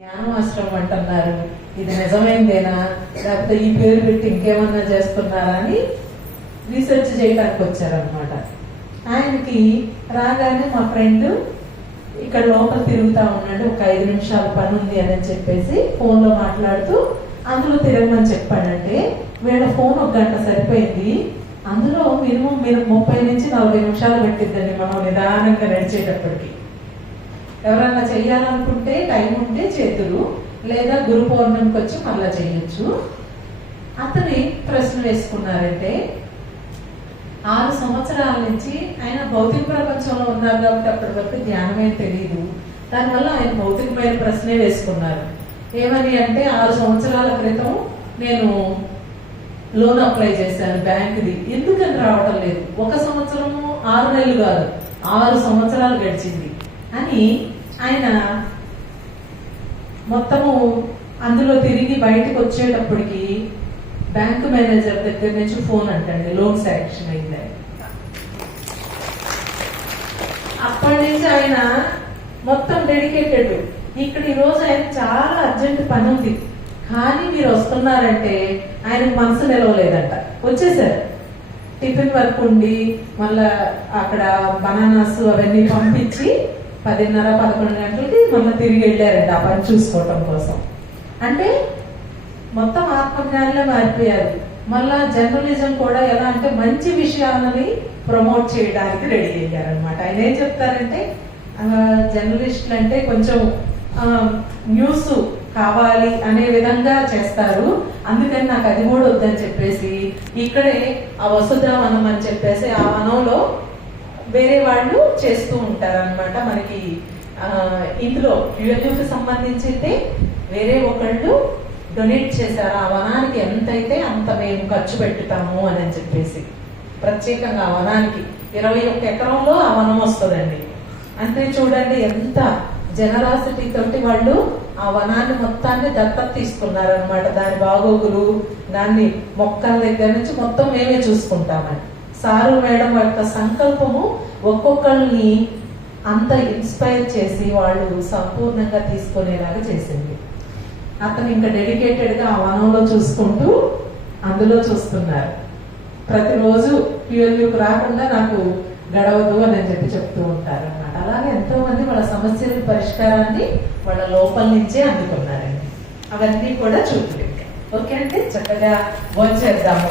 జ్ఞానమాశ్రమం అంటున్నారు. ఇది నిజమైందేనా? లేకపోతే ఈ పేరు పెట్టి ఇంకేమన్నా చేస్తున్నారా అని రీసెర్చ్ చేయడానికి వచ్చారనమాట ఆయనకి రాగానే మా ఫ్రెండ్ ఇక్కడ లోపల తిరుగుతా ఉన్నాడు. ఒక ఐదు నిమిషాల పని ఉంది అని చెప్పేసి ఫోన్లో మాట్లాడుతూ అందులో తిరగమని చెప్పాడంటే వీళ్ళ ఫోన్ ఒక గంట సరిపోయింది. అందులో మినిమం మీరు ముప్పై నుంచి నలభై నిమిషాలు పెట్టిద్దండి మనం నిదానంగా నడిచేటప్పటికి. ఎవరన్నా చేయాలనుకుంటే టైం ఉంటే చేతులు లేదా గురు పౌర్ణమికి వచ్చి మళ్ళా చేయొచ్చు. అతని ప్రశ్న వేసుకున్నారంటే ఆరు సంవత్సరాల నుంచి ఆయన భౌతిక ప్రపంచంలో ఉన్నారు కాబట్టి అప్పటి వరకు ధ్యానమే తెలియదు దానివల్ల ఆయన భౌతికమైన ప్రశ్నే వేసుకున్నారు. ఏమని అంటే ఆరు సంవత్సరాల క్రితం నేను లోన్ అప్లై చేశాను బ్యాంకుది. ఎందుకని రావడం లేదు? ఒక సంవత్సరము ఆరు నెలలు కాదు. ఆరు సంవత్సరాలు గడిచింది. అని ఆయన మొత్తము అందులో తిరిగి బయటకు వచ్చేటప్పటికి బ్యాంకు మేనేజర్ దగ్గర నుంచి ఫోన్ అంటండి లోన్ శాంక్షన్ అయింది అప్పటి నుంచి ఆయన మొత్తం డెడికేటెడ్. ఇక్కడ ఈ రోజు ఆయన చాలా అర్జెంట్ పని ఉంది. కానీ మీరు వస్తున్నారంటే ఆయనకు మనసు నిలవలేదంట. వచ్చేసారు. టిఫిన్ వర్క్ ఉండి మళ్ళా అక్కడ బనానాస్ అవన్నీ పంపించి పదిన్నర పదకొండు గంటలకి మళ్ళీ తిరిగి వెళ్ళారంట ఆ పని చూసుకోవటం కోసం. అంటే మొత్తం ఆత్మజ్ఞానంలో మారిపోయారు. మళ్ళా జర్నలిజం కూడా ఎలా అంటే మంచి విషయాలని ప్రమోట్ చేయడానికి రెడీ అయ్యారు అనమాట ఆయన ఏం చెప్తారంటే జర్నలిస్టులు అంటే కొంచెం న్యూస్ కావాలి అనే విధంగా చేస్తారు. అందుకని నాకు అది కూడా వద్దని చెప్పేసి ఇక్కడే ఆ వసుధ వనం అని చెప్పేసి ఆ వనంలో వేరే వాళ్ళు చేస్తూ ఉంటారు అనమాట మనకి ఇందులో యుఎల్యూకి సంబంధించి వేరే ఒకళ్ళు డొనేట్ చేశారు. ఆ వనానికి ఎంతైతే అంత మేము ఖర్చు పెట్టుతాము అని అని చెప్పేసి. ప్రత్యేకంగా ఆ వనానికి ఇరవై ఒక్క ఎకరంలో ఆ వనం వస్తుందండి. అంటే చూడండి ఎంత జనరాసిటీ తోటి వాళ్ళు ఆ వనాన్ని మొత్తాన్ని దత్తత తీసుకున్నారు అనమాట దాని బాగోగులు దాన్ని మొక్కల దగ్గర నుంచి మొత్తం మేమే చూసుకుంటామని. సారు మేడం యొక్క సంకల్పము ఒక్కొక్కరిని అంత ఇన్స్పైర్ చేసి వాళ్ళు సంపూర్ణంగా తీసుకునేలాగా చేసింది. అతను ఇంకా డెడికేటెడ్గా ఆ వనంలో చూసుకుంటూ అందులో చూస్తున్నారు. ప్రతిరోజు క్యూఎల్యూకి రాకుండా నాకు గడవదు అని చెప్పి చెప్తూ ఉంటారు అనమాట అలాగే ఎంతో మంది వాళ్ళ సమస్యల పరిష్కారాన్ని వాళ్ళ లోపల నుంచే అందుకున్నారండి. అవన్నీ కూడా చూపి ఓకే అంటే చక్కగా భోంచేద్దాము. చేద్దాము